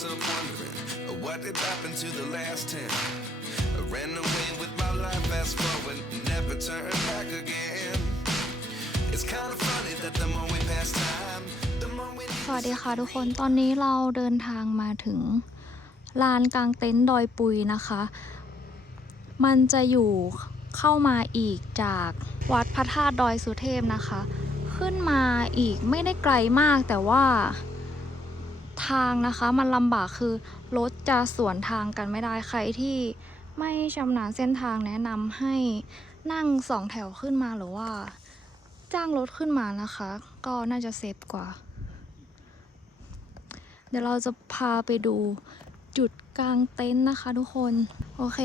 myself wondering what did happen to the last ten. I ran away with my life, fast forward, never turn back again. It's kind of funny that the more we pass time, the more we สวัสดีค่ะทุกคนตอนนี้เราเดินทางมาถึงลานกลางเต็นท์ดอยปุยนะคะ มันจะอยู่เข้ามาอีกจากวัดพระธาตุดอยสุเทพนะคะ ขึ้นมาอีกไม่ได้ไกลมากแต่ว่า ทางนะคะ มันลำบากคือรถจะสวนทางกันไม่ได้ใครที่ไม่ชำนาญเส้นทางแนะนำให้นั่งสองแถวขึ้นมาหรือว่า จ้างรถขึ้นมานะคะ ก็น่าจะเซฟกว่า เดี๋ยวเราจะพาไปดูจุดกลางเต็นท์นะคะทุกคน โอเค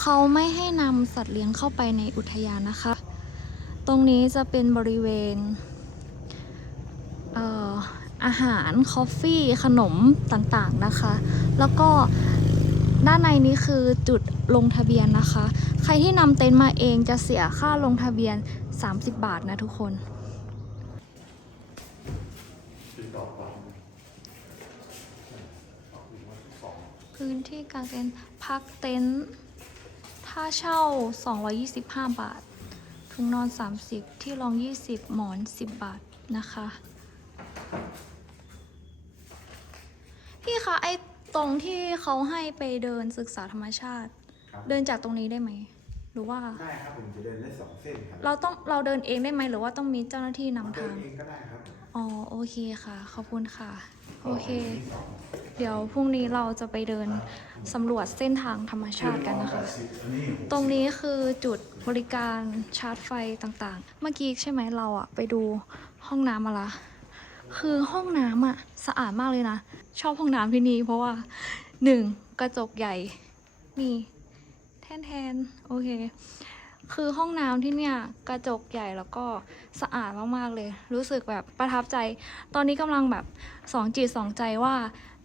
เขาไม่ให้นำสัตว์เลี้ยงเข้าไปในอุทยานนะคะ ตรงนี้จะเป็นบริเวณ เอ่อ อาหารคอฟฟี่ขนมต่างๆนะคะ แล้วก็ด้านในนี้คือจุดลงทะเบียนนะคะ ใครที่นำเต็นท์มาเองจะเสียค่าลงทะเบียน 30 บาทนะทุกคนพื้นที่กางเต็นท์พักเต็นท์ถ้าเช่า 225 บาท ถุงนอน 30 ที่รอง 20 หมอน 10 บาทนะคะ พี่คะไอตรงที่เขาให้ไปเดินศึกษาธรรมชาติ ครับเดินจากตรงนี้ได้ไหมหรือว่าได้ครับผมจะเดินได้สองเส้นครับเราต้องเราเดินเองได้ไหมหรือว่าต้องมีเจ้าหน้าที่นำเดิทานงเองก็ได้ครับอ๋อโอเคค่ะ ขอบคุณค่ะ โอเค เดี๋ยวพรุ่งนี้เราจะไปเดินสำรวจเส้นทางธรรมชาติกันนะคะ ตรงนี้คือจุดบริการชาร์จไฟต่างๆ เมื่อกี้ใช่ไหมเราอะไปดูห้องน้ำมาละ คือห้องน้ำอะสะอาดมากเลยนะ ชอบห้องน้ำที่นี่เพราะว่าหนึ่งกระจกใหญ่นี่แทนแทนโอเค คือห้องน้ำที่เนี่ยกระจกใหญ่แล้วก็สะอาดมากๆเลย รู้สึกแบบประทับใจ ตอนนี้กำลังแบบสองจิตสองใจว่า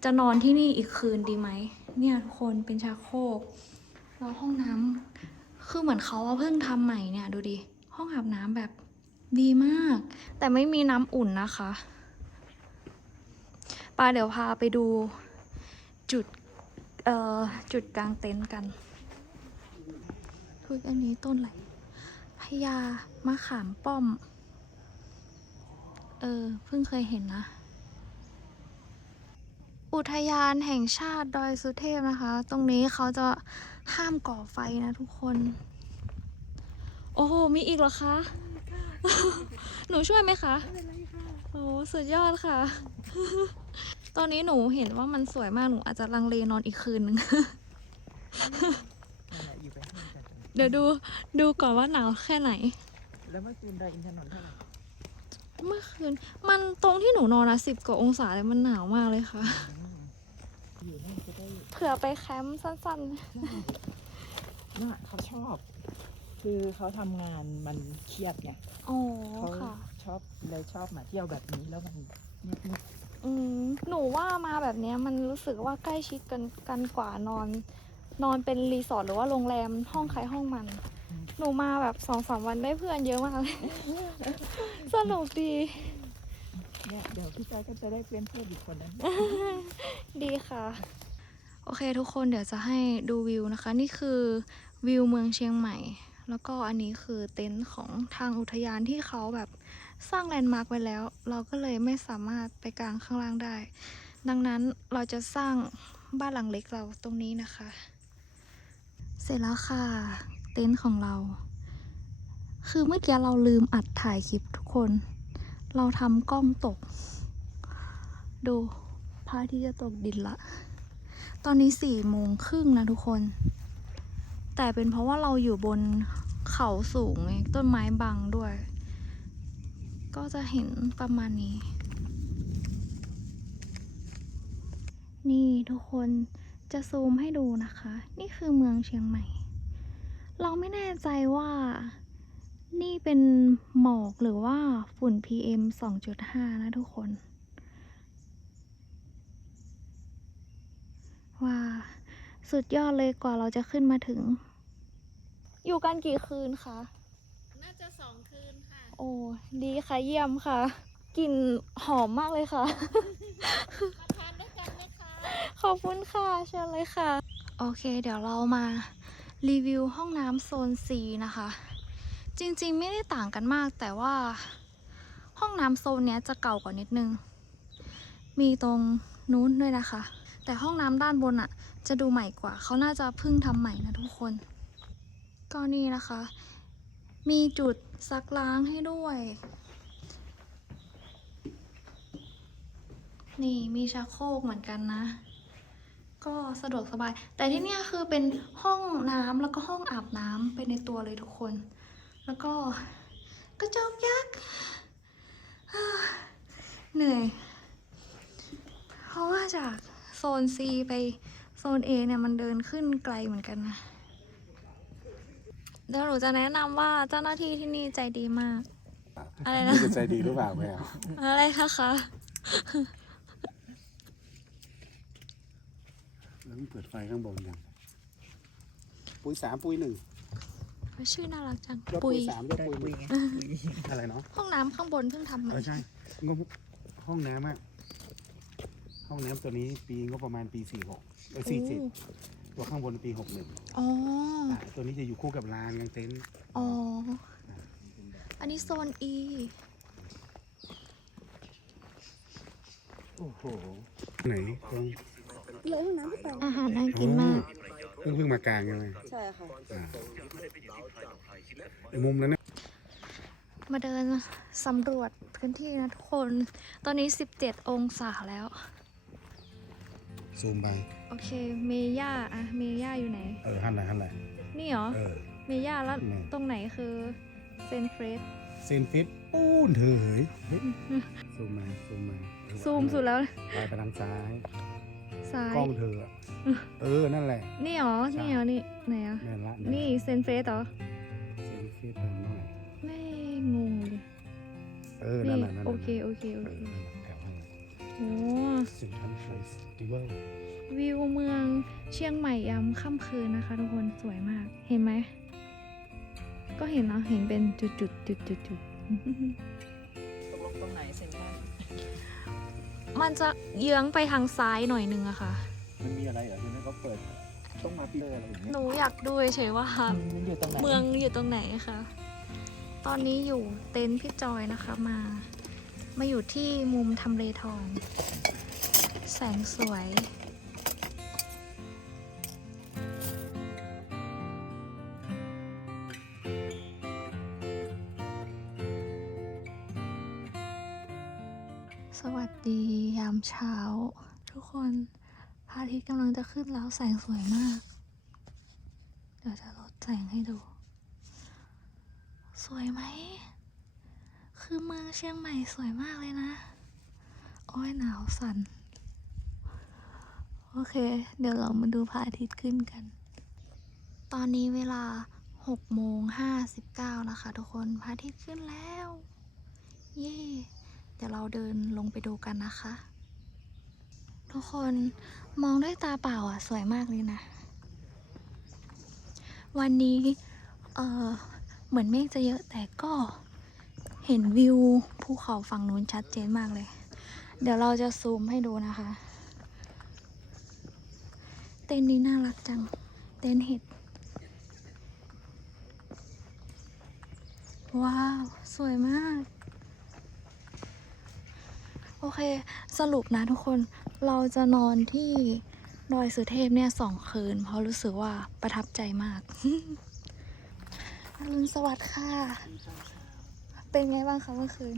จะนอนที่นี่อีกคืนดีไหม เนี่ยทุกคนเป็นชาโคกแล้วห้องน้ำคือเหมือนเขาาเพิ่งทำใหม่เนี่ยดูดิ ห้องอาบน้ำแบบดีมาก แต่ไม่มีน้ำอุ่นนะคะ ปาเดี๋ยวพาไปดูจุด เอ่อ จุดกลางเต็นท์กันทุยอันนี้ต้นอะไรพญามะขามป้อม เออ เพิ่งเคยเห็นนะ อุทยานแห่งชาติดอยสุเทพนะคะ ตรงนี้เขาจะห้ามก่อไฟนะทุกคน โอ้โห มีอีกเหรอคะ หนูช่วยไหมคะ โอ้สุดยอดค่ะ ตอนนี้หนูเห็นว่ามันสวยมากหนูอาจจะลังเลนอนอีกคืนนึง นั่นแหละอยู่ไปให้กันเดี๋ยวดูดูก่อนว่าหนาวแค่ไหน แล้วเมื่อคืนดอยอินทนนท์เท่าไหร่เมื่อคืน มันตรงที่หนูนอนนะสิบกว่าองศาเลยมันหนาวมากเลยค่ะอยู่นั่นจะได้เผื่อไปแคมป์สั้นน่ะเขาชอบ คือเขาทำงานมันเครียดไง ๆ อ๋อเขาค่ะชอบ เลยชอบมาเที่ยวแบบนี้แล้วมันเงียบอืมหนูว่ามาแบบเนี้ยมันรู้สึกว่าใกล้ชิดกันกันกว่านอน นอนเป็นรีสอร์ทหรือว่าโรงแรมห้องใครห้องมัน หนูมาแบบสองสามวันได้เพื่อนเยอะมากเลย สนุกดี ๆเนี่ยเดี๋ยวพี่จอยก็จะได้เพื่อนเพื่อนอีกคนนั้นดีค่ะ โอเคทุกคนเดี๋ยวจะให้ดูวิวนะคะ นี่คือวิวเมืองเชียงใหม่ แล้วก็อันนี้คือเต็นท์ของทางอุทยานที่เขาแบบ สร้างแลนด์มาร์กไว้แล้ว เราก็เลยไม่สามารถไปกลางข้างล่างได้ ดังนั้นเราจะสร้างบ้านหลังเล็กเราตรงนี้นะคะ เสร็จแล้วค่ะ เต็นท์ของเรา คือเมื่อกี้เราลืมอัดถ่ายคลิปทุกคน เราทำกล้องตก ดูพระทิตย์จะตกดินละ ตอนนี้สี่โมงครึ่งนะทุกคน แต่เป็นเพราะว่าเราอยู่บนเขาสูงไงต้นไม้บังด้วย ก็จะเห็นประมาณนี้ นี่ทุกคนจะซูมให้ดูนะคะ นี่คือเมืองเชียงใหม่ เราไม่แน่ใจว่านี่เป็นหมอกหรือว่าฝุ่น PM 2.5 นะทุกคนว่าสุดยอดเลยกว่าเราจะขึ้นมาถึง อยู่กันกี่คืนคะ น่าจะสองคืนค่ะ โอ้ดีค่ะเยี่ยมค่ะกลิ่นหอมมากเลยค่ะ มาทานด้วยกันไหมคะขอบคุณค่ะเชิญเลยค่ะ โอเค เดี๋ยวเรามารีวิวห้องน้ำโซน C นะคะ จริงๆไม่ได้ต่างกันมาก แต่ว่าห้องน้ำโซนเนี้ยจะเก่ากว่านิดนึง มีตรงนู้นด้วยนะคะ แต่ห้องน้ำด้านบนอะจะดูใหม่กว่า เขาน่าจะเพิ่งทำใหม่นะทุกคน ก็นี่นะคะ มีจุดซักล้างให้ด้วย นี่มีชักโครกเหมือนกันนะ ก็สะดวกสบาย แต่ที่นี่คือเป็นห้องน้ำแล้วก็ห้องอาบน้ำไปในตัวเลยทุกคน แล้วก็กระจกยักษ์เหนื่อย เพราะว่าจากโซน C ไปโซน A เนี่ยมันเดินขึ้นไกลเหมือนกันนะ เดี๋ยวหนูจะแนะนำว่าเจ้าหน้าที่ที่นี่ใจดีมาก อะไรนะจะใจดีหรือเปล่าแมวอะไรคะคะ แล้วต้องเปิดไฟข้างบนยังปุยสามปุยหนึ่งชื่อน่ารักจัง ยอดปุปุยยสามยอดได้ปุยหคุยนึ่งไงคุยอะไรเนาะห้องน้ำข้างบนเพิ่งทำใหเอม่อใช่งบห้องน้ำอะห้องน้ำตัวนี้ปีงบประมาณปีสี่หกเออสี่สิบ ตัวข้างบนปีหกหนึ่งอ๋อ ตัวนี้จะอยู่คู่กับลานกลางเต็นท์อ๋อ อันนี้โซน E โอ้โห ไหนตรงอาหารน่ากินมาก เพิ่งเพิ่งมากลางใช่ไหมใช่ค่ะ อ่าไอ้มุมนั้นนะมาเดินสำรวจพื้นที่นะทุกคน ตอนนี้ 17 องศาแล้ว ซูมไป โอเค เมย่าอะเมย่าอยู่ไหน เออหันไหนหันไหนนี่เหรอ เออ เมย่าแล้วนี่ ตรงไหนคือเซนเฟรสเซนฟิตปูนเถยเฮ้ยซูมมาซูมมาซูมสุดแล้วไปไปทางซ้ายซ้าย กล้องเธออะเออนั่นแหละ นี่เหรอนี่เหรอ นี่ไหนอะแม่นละนี่เซนเฟรสเหรอเซนฟิตทางหน่อยไม่งงเลยเออนั่นี่นแหละนั่นแหละโอเค โอเค โอเออเค นั่นแหละแถวนั้น โอ้เซ็นทรัลเฟสติวัลวิวเมืองเชียงใหม่ยามค่ำคืนนะคะ ทุกคนสวยมาก เห็นไหม ก็เห็นเนาะเห็นเป็นจุดจุดจุดจุดจุดตกลงตรงไหนเซ็นทรัลมันจะเยื้องไปทางซ้ายหน่อยนึงอะค่ะ มันมีอะไรเหรอที่นั่นเขาเปิดช่องมาเตอร์อะไรอย่างเงี้ยหนูอยากดูเฉยๆว่ามันอยู่ตรงไหนเมืองอยู่ตรงไหนคะ ตอนนี้อยู่เต็นท์พี่จอยนะคะมา มาอยู่ที่มุมทำเลทอง แสงสวย สวัสดียามเช้า ทุกคนพระอาทิตย์กำลังจะขึ้นแล้วแสงสวยมาก เดี๋ยวจะลดแสงให้ดู สวยไหม คือเมืองเชียงใหม่สวยมากเลยนะ โอ้ยหนาวสัน่น โอเค เดี๋ยวเรามาดูพระอาทิตย์ขึ้นกัน ตอนนี้เวลา6โมง59 นะคะทุกคน พระอาทิตย์ขึ้นแล้ว เย่เดี๋ยวเราเดินลงไปดูกันนะคะ ทุกคนมองด้วยตาเปล่าอะ สวยมากเลยนะ วันนี้ เออเหมือนเมฆจะเยอะแต่ก็ เห็นวิวภูเขาฝั่งนู้นชัดเจนมากเลย เดี๋ยวเราจะซูมให้ดูนะคะ เต้นนี้น่ารักจัง เต้นเห็ด ว้าว สวยมาก โอเค สรุปนะทุกคน เราจะนอนที่ดอยสุเทพเนี่ยสองคืน เพราะรู้สึกว่าประทับใจมากอรุณสวัสดิ์ค่ะ เป็นไงบ้างคะเมื่อคืน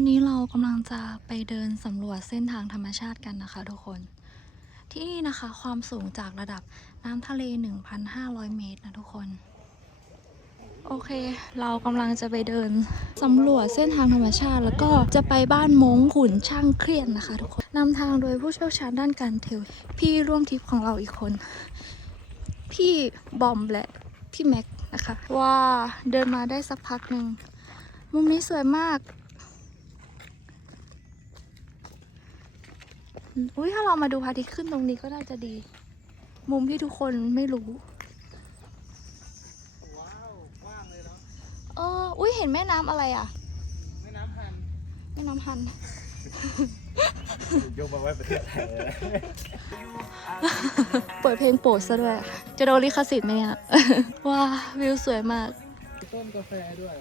อนนี้เรากำลังจะไปเดินสำรวจเส้นทางธรรมชาติกันนะคะทุกคน ที่นี่นะคะความสูงจากระดับน้ำทะเล 1,500 เมตรนะทุกคน โอเค เรากำลังจะไปเดินสำรวจเส้นทางธรรมชาติ แล้วก็จะไปบ้านมงขุนช่างเครียดนะคะทุกคนนำทางโดยผู้เชี่ยวชาญด้านการเทลพี่ร่วมทริปของเราอีกคน พี่บอมและพี่แม็กนะคะ ว่าเดินมาได้สักพักหนึ่งมุมนี้สวยมาก อุ้ยถ้าเรามาดูพระอาทิตย์ขึ้นตรงนี้ก็น่าจะดี มุมที่ทุกคนไม่รู้ว้าวว่างเลยเนาะเอออุ้ยเห็นแม่น้ำอะไรอะ แม่น้ำพันแม่น้ำฮัน ยกมาไว้ประเทศไทยเลยเปิดเพลงโปรดซะด้วย จะโดนลิขสิทธิ์ไหมเนี่ยว้าวิวสวยมากต้นกาแฟด้วย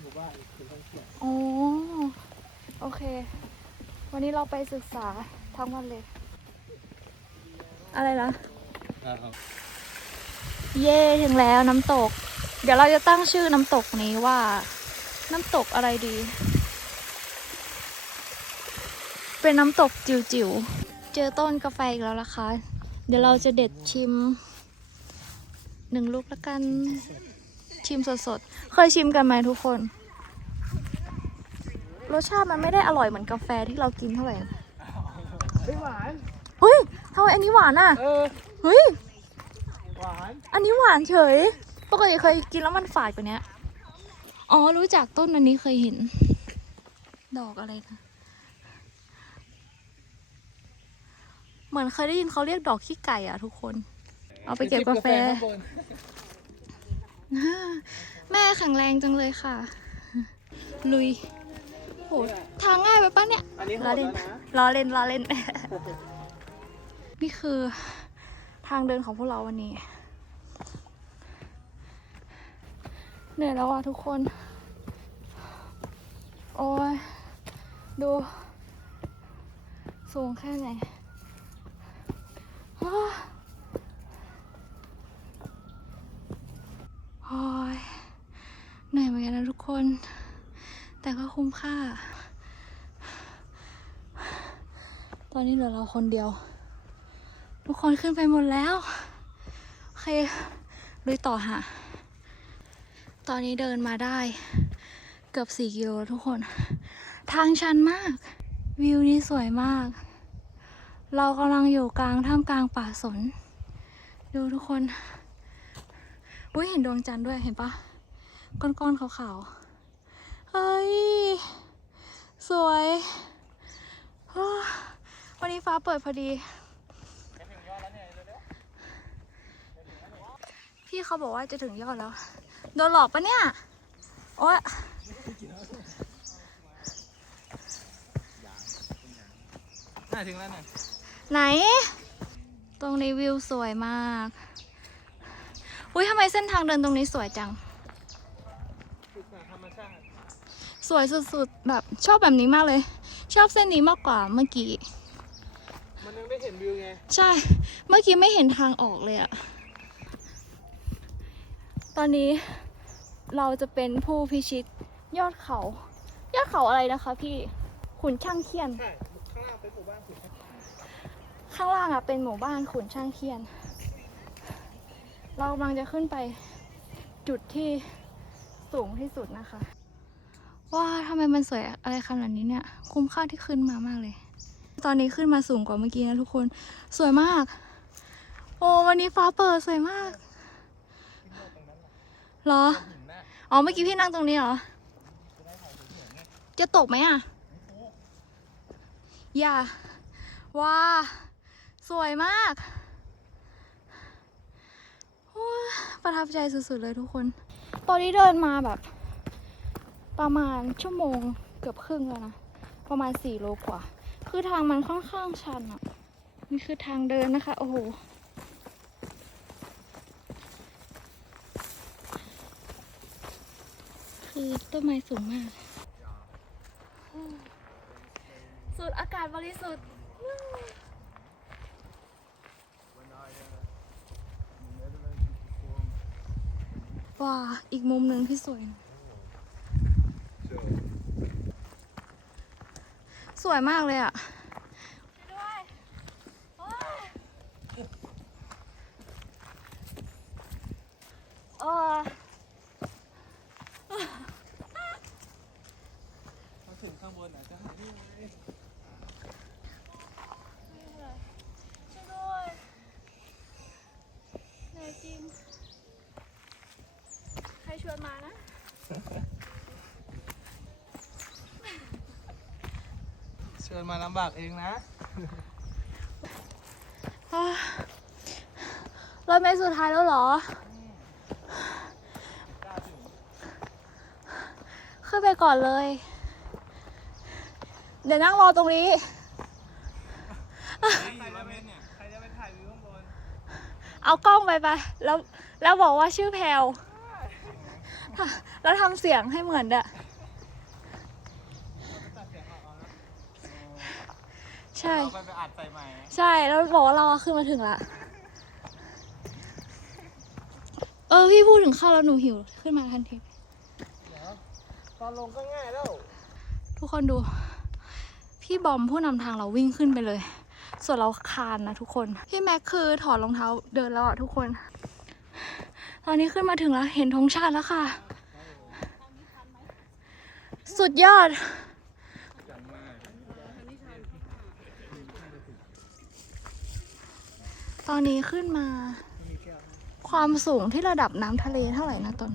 หมู่บ้านคุณต้องเที่ยว โอ้โอเค วันนี้เราไปศึกษา ทั้งวันเลย อะไรนะเย่ถึงแล้วน้ำตก เดี๋ยวเราจะตั้งชื่อน้ำตกนี้ว่า น้ำตกอะไรดี เป็นน้ำตกจิ๋วๆ เจอต้นกาแฟอีกแล้วนะคะเดี๋ยวเราจะเด็ดชิมหนึ่งลูกละกัน ชิมสดๆ เคยชิมกันไหมทุกคน รสชาติมันไม่ได้อร่อยเหมือนกาแฟที่เรากินเท่าไหร่ ไม่หวานเฮ้ยทำไมอันนี้หวานอะเออเฮ้ย หวานอันนี้หวานเฉย ปกติเคยกินแล้วมันฝาดกว่านี้อ๋อ รู้จักต้นอันนี้เคยเห็น ดอกอะไรนะเหมือนเคยได้ยินเขาเรียกดอกขี้ไก่อะทุกคน เอาไปเก็บกาแฟ ข้างบนแม่แข็งแรงจังเลยค่ะ ลุย โหทางง่ายไปปะเนี่ยอันนี้โหล้อดเล่แล้นวนะล้อเล่นล้อเล่น นี่คือทางเดินของพวกเราวันนี้ เหนื่อยแล้วอะทุกคน โอ้ย ดู สูงแค่ไหนอ้าโอ้ยเหนื่อยเหมือนกันนะทุกคน แต่ก็คุ้มค่า ตอนนี้เหลือเราคนเดียว ทุกคนขึ้นไปหมดแล้ว โอเคลุยต่อหาตอนนี้เดินมาได้ เกือบ 4 กิโลทุกคน ทางชันมาก วิวนี้สวยมาก เรากำลังอยู่กลางท่ามกลางป่าสน ดูทุกคนอุ้ยเห็นดวงจันทร์ด้วยเห็นปะก้อนๆขาวๆ เฮ้ย สวยอ้าวันนี้ฟ้าเปิดพอดี พี่เขาบอกว่าจะถึงยอดแล้ว โดนหลอกปะเนี่ย โอ๊ยน่าถึงแล้วเนี่ยไหน ตรงนี้วิวสวยมาก อุ้ยทำไมเส้นทางเดินตรงนี้สวยจัง ธรรมชาติ สวยสุดๆ แบบชอบแบบนี้มากเลย ชอบเส้นนี้มากกว่าเมื่อกี้ มันยังไม่เห็นวิวไง ใช่ เมื่อกี้ไม่เห็นทางออกเลยอะตอนนี้เราจะเป็นผู้พิชิตยอดเขา ยอดเขาอะไรนะคะพี่ ขุนช่างเคียน ใช่ ข้างล่างเป็นหมู่บ้านสุดข้างล่างอะเป็นหมู่บ้านขุนช่างเคียน เรากำลังจะขึ้นไปจุดที่สูงที่สุดนะคะ ว้าทำไมมันสวยอะไรขนาดนี้เนี่ย คุ้มค่าที่ขึ้นมามากเลย ตอนนี้ขึ้นมาสูงกว่าเมื่อกี้นะทุกคน สวยมาก โอ้วันนี้ฟ้าเปิดสวยมากเหรอ อ๋อเมื่อกี้พี่นั่งตรงนี้เหรอ จะตกไหมอะ อย่า ว้า สวยมากโอ้ยประทับใจสุดๆเลยทุกคน ตอนนี้เดินมาแบบ ประมาณชั่วโมงเกือบครึ่งแล้วนะ ประมาณสี่โลกว่า คือทางมันค่อนข้างชันอะนี่คือทางเดินนะคะ โอ้โห คือต้นไม้สูงมากสูดอากาศบริสุทธิ์ว้าอีกมุมหนึ่งที่สวย สวยมากเลยอะโอ้ยเขาถึงข้างบนอาจจะหายนี่ไง ช่วยด้วยเหนื่อยจริง ใครชวนมานะ เชิญมาลำบากเองนะอะรถเมล์สุดท้ายแล้วเหรอ ขึ้นไปก่อนเลย เดี๋ยวนั่งรอตรงนี้ใครจะเป็นเนี่ยใครจะไปถ่ายวิวข้างบนเอากล้องไปไป แล้วแล้วบอกว่าชื่อแพลวแล้วทำเสียงให้เหมือนเด้ะ ตัดเสียงออกเอานะ ใช่ เราไปไปอัดใส่ใหม่ ใช่แล้วบอกว่าเราขึ้นมาถึงละ เออ พี่พูดถึงข้าวแล้วหนูหิว ขึ้นมาทันทีเดี๋ยวตอนลงก็ง่ายแล้ว ทุกคนดู พี่บอมผู้นำทางเราวิ่งขึ้นไปเลย ส่วนเราคานนะทุกคน พี่แม็กคือถอดรองเท้าเดินแล้วอะทุกคน ตอนนี้ขึ้นมาถึงแล้ว เห็นธงชาติแล้วค่ะ สุดยอด ตอนนี้ขึ้นมา ความสูงที่ระดับน้ำทะเลเท่าไหร่นะตอน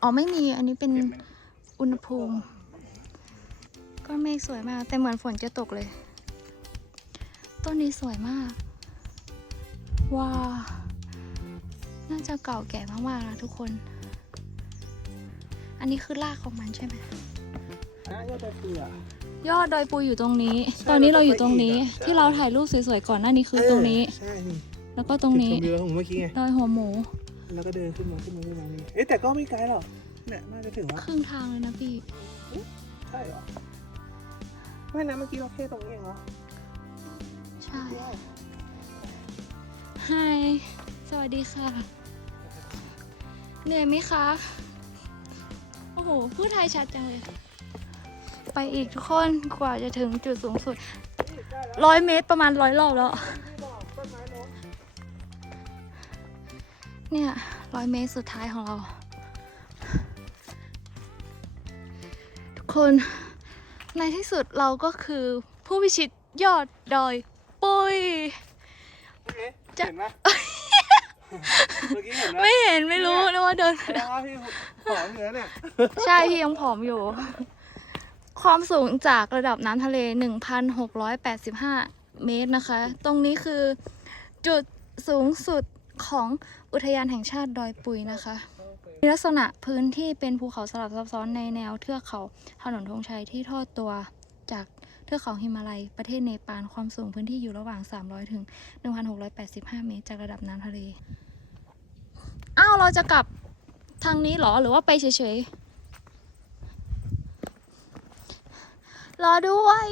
อ๋อไม่มีอันนี้เป็นอุณหภูมิ ก็เมฆสวยมาก แต่เหมือนฝนจะตกเลย ต้นนี้สวยมาก ว้าน่าจะเก่าแก่มากๆนะทุกคน อันนี้คือรากของมันใช่ไหมนะ ยอดใจเปลือกยอดดอยปุยอยู่ตรงนี้ตอนนี้เราอยู่ตรงนี้ใช่ที่เราถ่ายรูปสวยๆก่อนหน้านี้คือตรงนี้ ใช่นี่แล้วก็ตรงนี้ จุดชมวิวของผมเมื่อกี้ไง ดอยหัวหมู แล้วก็เดินขึ้นมาขึ้นมาขึ้นมานี่เอ๊ะแต่ก็ไม่ไกลหรอกเนี่ยน่าจะถึงแล้วครึ่งทางเลยนะพี่ ใช่เหรอไม่นะเมื่อกี้เราแค่ตรงนี้เองเหรอใช่ ไฮสวัสดีค่ะ เหนื่อยไหมคะ โอ้โห พูดไทยชัดจังเลย ไปอีกทุกคนกว่าจะถึงจุดสูงสุดร้อยเมตรประมาณร้อยรอบแล้ว เนี่ยร้อยเมตรสุดท้ายของเรา ทุกคนในที่สุดเราก็คือผู้พิชิตยอดดอยปุยจะเห็นไหมเมื่อกี้เห็นไหมไม่เห็นไม่รู้นะว่าเดินแสดงว่าพี่ผอมเหนือเนี่ยใช่พี่ยังผอมอยู่ ความสูงจากระดับน้ำทะเล 1,685 เมตรนะคะ ตรงนี้คือจุดสูงสุดของอุทยานแห่งชาติดอยปุยนะคะมีลักษณะพื้นที่เป็นภูเขาสลับซับซ้อนในแนวเทือกเขาถนนธงชัยที่ทอดตัวจากเทือกเขาหิมาลัย ประเทศเนปาลความสูงพื้นที่อยู่ระหว่าง 300 ถึง 1,685 เมตร จากระดับน้ำทะเล อ้าว เราจะกลับทางนี้เหรอหรือว่าไปเฉยๆ รอด้วย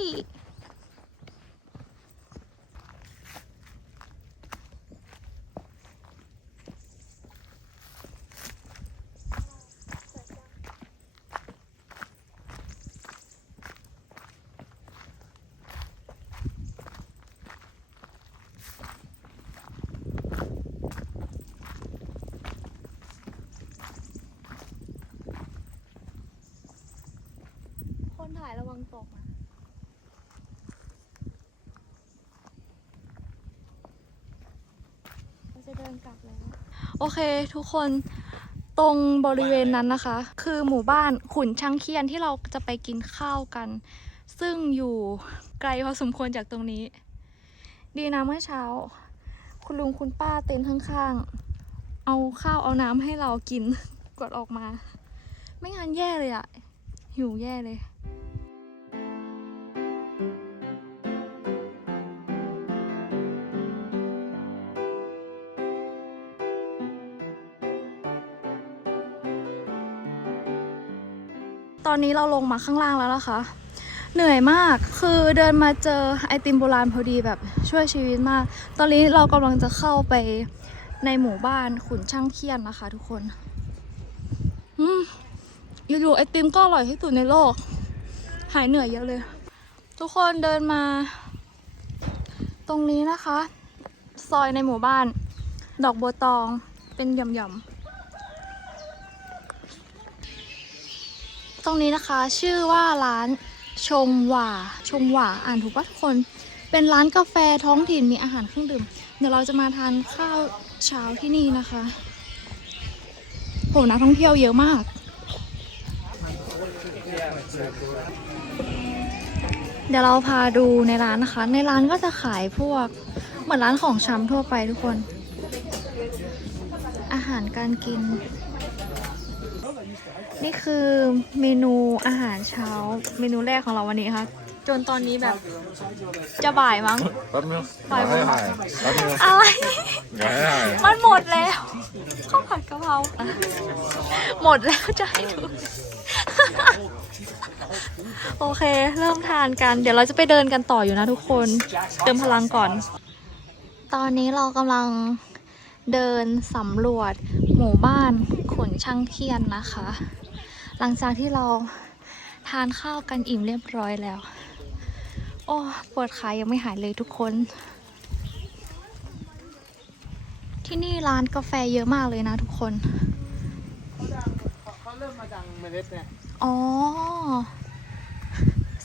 ถ่ายระวังตกนะเราจะเดินกลับแล้ว โอเคทุกคนตรงบริเวณนั้นนะคะ คือหมู่บ้านขุนช้างเคียนที่เราจะไปกินข้าวกัน ซึ่งอยู่ไกลพอสมควรจากตรงนี้ ดีนะเมื่อเช้า คุณลุงคุณป้าเต็นท์ข้างๆ เอาข้าวเอาน้ำให้เรากินกดออกมา ไม่งั้นแย่เลยอะหิวแย่เลย ตอนนี้เราลงมาข้างล่างแล้วนะคะ เหนื่อยมากคือเดินมาเจอไอติมโบราณพอดีแบบช่วยชีวิตมาก ตอนนี้เรากำลังจะเข้าไปในหมู่บ้านขุนช่างเคียนนะคะทุกคนอืมอยู่ๆไอติมก็อร่อยที่สุดในโลก หายเหนื่อยเยอะเลย ทุกคนเดินมา ตรงนี้นะคะ ซอยในหมู่บ้าน ดอกบัวตองเป็นหย่อมๆ ตรงนี้นะคะ ชื่อว่าร้านชงหว่าชงหว่าอ่านถูกปะทุกคน เป็นร้านกาแฟท้องถิ่นมีอาหารเครื่องดื่ม เดี๋ยวเราจะมาทานข้าวเช้าที่นี่นะคะโหนักท่องเที่ยวเยอะมาก เดี๋ยวเราพาดูในร้านนะคะ ในร้านก็จะขายพวก เหมือนร้านของชำทั่วไปทุกคน อาหารการกิน นี่คือเมนูอาหารเช้า เมนูแรกของเราวันนี้ค่ะ จนตอนนี้แบบจะบ่ายมั้ง แป๊บนึงบ่ายโมงแป๊บนึงอะไร เดี๋ยวให้ถ่ายมันหมดแล้วข้าวผัดกะเพราหมดแล้วจะให้ดูโอเค เริ่มทานกัน เดี๋ยวเราจะไปเดินกันต่ออยู่นะทุกคน เติมพลังก่อน ตอนนี้เรากำลังเดินสำรวจหมู่บ้านขุนช่างเทียนนะคะ หลังจากที่เราทานข้าวกันอิ่มเรียบร้อยแล้ว โอ้ปวดขายังไม่หายเลยทุกคน ที่นี่ร้านกาแฟเยอะมากเลยนะทุกคนเขาเริ่มมาดังเมล็ดเนี่ยอ๋อ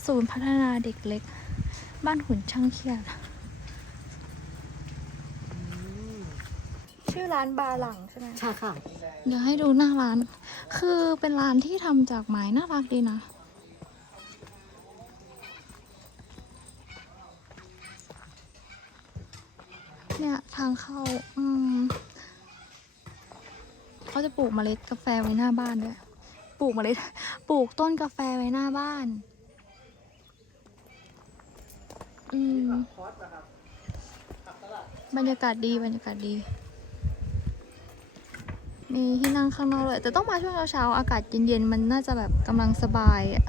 ศูนย์พัฒนาเด็กเล็ก บ้านหุ่นช่างเคียน ชื่อร้านบาหลังใช่ไหมใช่ค่ะ เดี๋ยวให้ดูหน้าร้าน คือเป็นร้านที่ทำจากไม้น่ารักดีนะ เนี่ยทางเข้า อืมเขาจะปลูกเมล็ดกาแฟไว้หน้าบ้านด้วย ปลูกเมล็ด ปลูกต้นกาแฟไว้หน้าบ้าน อืม บรรยากาศดีบรรยากาศดี มีที่นั่งข้างนอกเลยแต่ต้องมาช่วงเช้าๆอากาศเย็นๆมันน่าจะแบบกำลังสบายอะ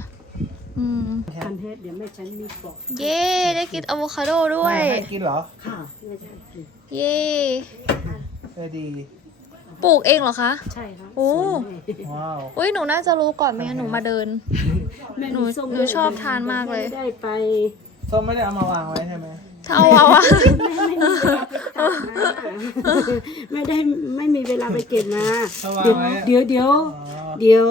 อืมคันเทศเดี๋ยวแม่ฉันมีบอกเย้ได้กินอะโวคาโดด้วย ให้กินเหรอค่ะแม่ฉันกินเย้เออดี ปลูกเองเหรอคะ ใช่ค่ะโอ้ว้าว อุ้ยหนูน่าจะรู้ก่อนไม่งั้นหนูมาเดิน แม่หนูมีส้มหนูชอบทานมากเลยไม่ได้ไป ส้มไม่ได้เอามาวางไว้ใช่ไหมถ้า เอาเอาอะไม่ได้ไม่มีเวลาไปเก็บมา เดี๋ยวไว้เดี๋ยวเดี๋ยวเดี๋ยว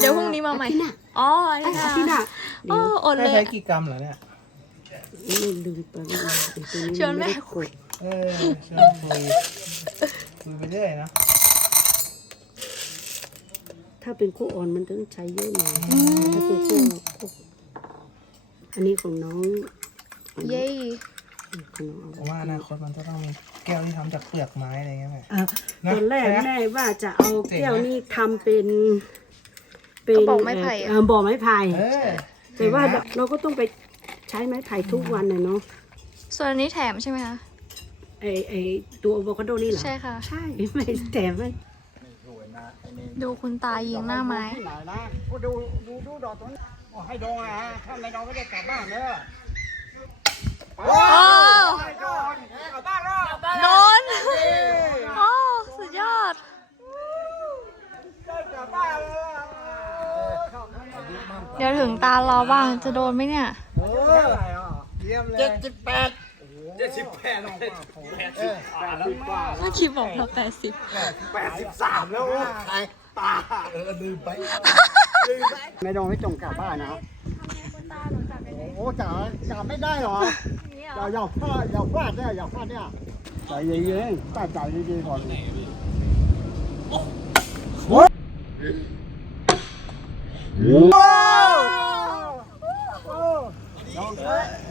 เดี๋ยวพรุ่งนี้มาใหม่อาทิตย์หน้าอ๋อไอ้นี่อาทิตย์หน้านะโอ้อดเลยใช้กี่กรัมเหรอเนี่ยไม่ลืมไปเดี๋ยชวนแม่ไได้กดเออชวนคุยคุยไปเรื่อยนะถ้าเป็นคู่อ่อนมันต้องใช้เยอะหน่อยถ้าเป็นคู่อันนี้ของน้อง เย้ของน้องผมว่าอนาคตมันจะต้องมีแก้วที่ทำจากเปลือกไม้อะไรเงี้ยไหมอะนะตอนแรกใช่ไหมแม่ว่าจะเอาเจ๋งนะ แก้วนี้ทำเป็น เป็กนระบอกไม้ไผ่อะ เอ่อบ่อไม้ไผ่เออแต่ว่าเจ๋งนะเราก็ต้องไปใช้ไม้ไผ่ทุกวันเลยเนาะส่วนอันนี้แถมใช่ไหมคะ ไอไอตัวอะโวคาโดนี่เหรอใช่ค่ะ ใช่ไม่แต่ไม่ดูคุณตายิงหน้าไม้ไหนนะก็ดูดูดูดอกตรงนี้อ๋อให้ดองอะถ้าไม่ดองก็จะกลับบ้านเนอะ โอ้ให้ดองกลับบ้านแล้วโดนโอ้สุดยอดกลับบ้านแล้วเดี๋ยวถึงตาเราบ้างจะโดนไหมเนี่ยเออเยี่ยมเลยเจ็ดสิบแปดเจ็ดสิบแปดแปดสิบแปดสิบกว่าเมื่อกี้บอกเราแปดสิบแปดสิบสามแล้วโอ้ใครตาเออลืมไปไม่ดองให้จงกลับบ้านนะ โอ้จ๋าจ๋าไม่ได้หรออย่าอย่าพลาดอย่าพลาดเนี่ยอย่าพลาดเนี่ยใจเย็นๆตั้งใจดีๆก่อนโอ้โห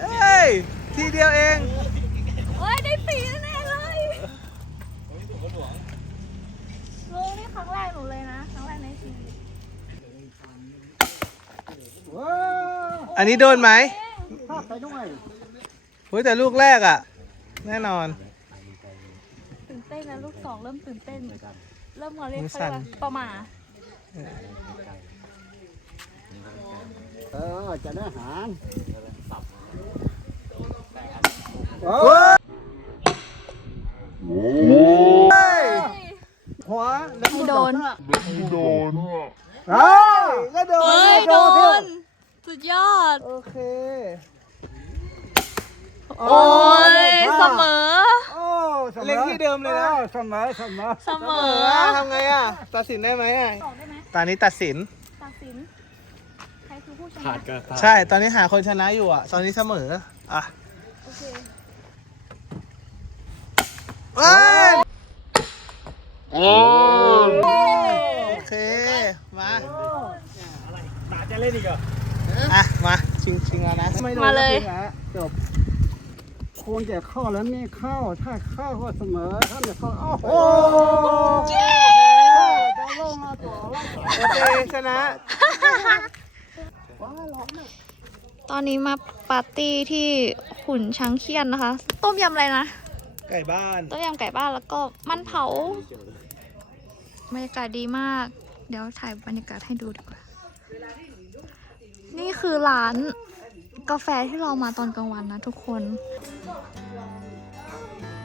เฮ้ยทีเดียวเองโอ้ยได้ปีแน่ๆเลยลุงนี่ครั้งแรกหนูเลยนะ ครั้งแรกในชีวิต อันนี้โดนไหมพลาดไปด้วยเฮ้ยแต่ลูกแรกอะ แน่นอน ตื่นเต้นนะลูกสองเริ่มตื่นเต้น เริ่มเขาเรียกมือเขาสั่เรียนกว่าประหมาเออจะได้หารโอ้หัวแล้วไม่โดนโดนเอ้ยก็โดน เฮ้ย โด เที่ยวน สุดยอด โอเค โอ้ยเสมอ โอ้สมอเล็งที่เดิมเลยนะออเสมอเสมอเสมเอออทำไงอะ ตัดสินได้ไหมอะบอกได้ไหมตอนนี้ตัดสิน ตัดสิน ใครคือผู้ชนะขาดกันใช่ ตอนนี้หาคนชนะอยู่อะ ตอนนี้เสมอ อะโอเคเอ้ยโอเคมาตาจะเล่นอีกเหรอ อะ มา ชิงชิงแล้วนะไม่โดนมาเลยก็คือจบควรจะเข้าแล้วไม่เข้า ถ้าเข้าก็เสมอ ถ้าไม่เข้าโอ้โหเย้จะลงมาต่อแล้วต่อโอเคชนะตอนนี้มาปาร์ตี้ที่ขุนช้างเคียนนะคะ ต้มยำอะไรนะ ไก่บ้าน ต้มยำไก่บ้านแล้วก็มันเผาบรรยากาศดีมาก เดี๋ยวถ่ายบรรยากาศให้ดูดีกว่า นี่คือร้านกาแฟที่เรามาตอนกลางวันนะทุกคน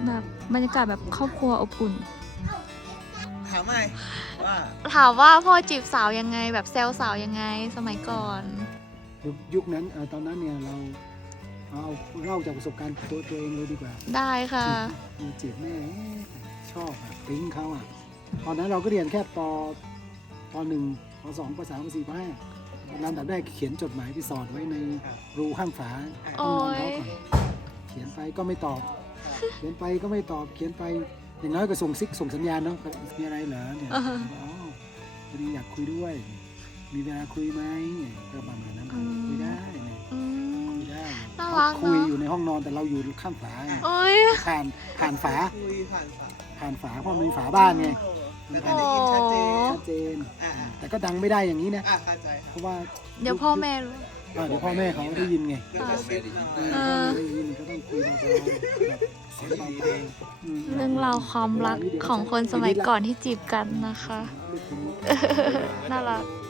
แบบบรรยากาศแบบครอบครัวอบอุ่น ถามใหม่ว่าถามว่าพ่อจีบสาวยังไง แบบแซวสาวยังไงสมัยก่อน ยุคยุคนั้นเอ่อตอนนั้นเนี่ยเราเอาเล่าจากประสบการณ์ตัวตัวเองเลยดีกว่าได้ค่ะมีจีบแม่เอ๊ะชอบอะปิ๊งเขาอะ ตอนนั้นเราก็เรียนแค่ปปหนึ่งปสองปสามปสี่ปห้า ตอนนั้นดับได้เขียนจดหมายไปสอดไว้ในรูข้างฝาห้องนอนเขาก่อนเขียนไปก็ไม่ตอบ เขียนไปก็ไม่ตอบเขียนไปอย่างน้อยก็ส่งซิกส่งสัญญาณเนาะมีอะไรเหรอเนี่ยอ่าฮะอ๋อพอดีอยากคุยด้วย มีเวลาคุยไหมก็ประมาณนั้นอืมคุยได้เนี่ยอืมคุยได้น่ารักเนอะคุยอยู่ในห้องนอนแต่เราอยู่ข้างฝาไงโอ้ยผ่านผ่านฝาคุยผ่านฝาผ่านฝาเพราะมันมีฝาบ้านไง แล้วก็ได้ยินชัดเจนชัดเจน อ่าแต่ก็ดังไม่ได้อย่างนี้นะ อะเข้าใจเพราะว่าเดี๋ยวพ่อแม่รู้ อ่าเดี๋ยวพ่อแม่เขาได้ยินไงเรื่องกระซิบหน่อยเออเออ ได้ยินก็ต้องคุยเบาๆแบบเสียงเบาๆอืมเรื่องราวความรักของคนสมัยก่อนที่จีบกันนะคะ น่ารักเ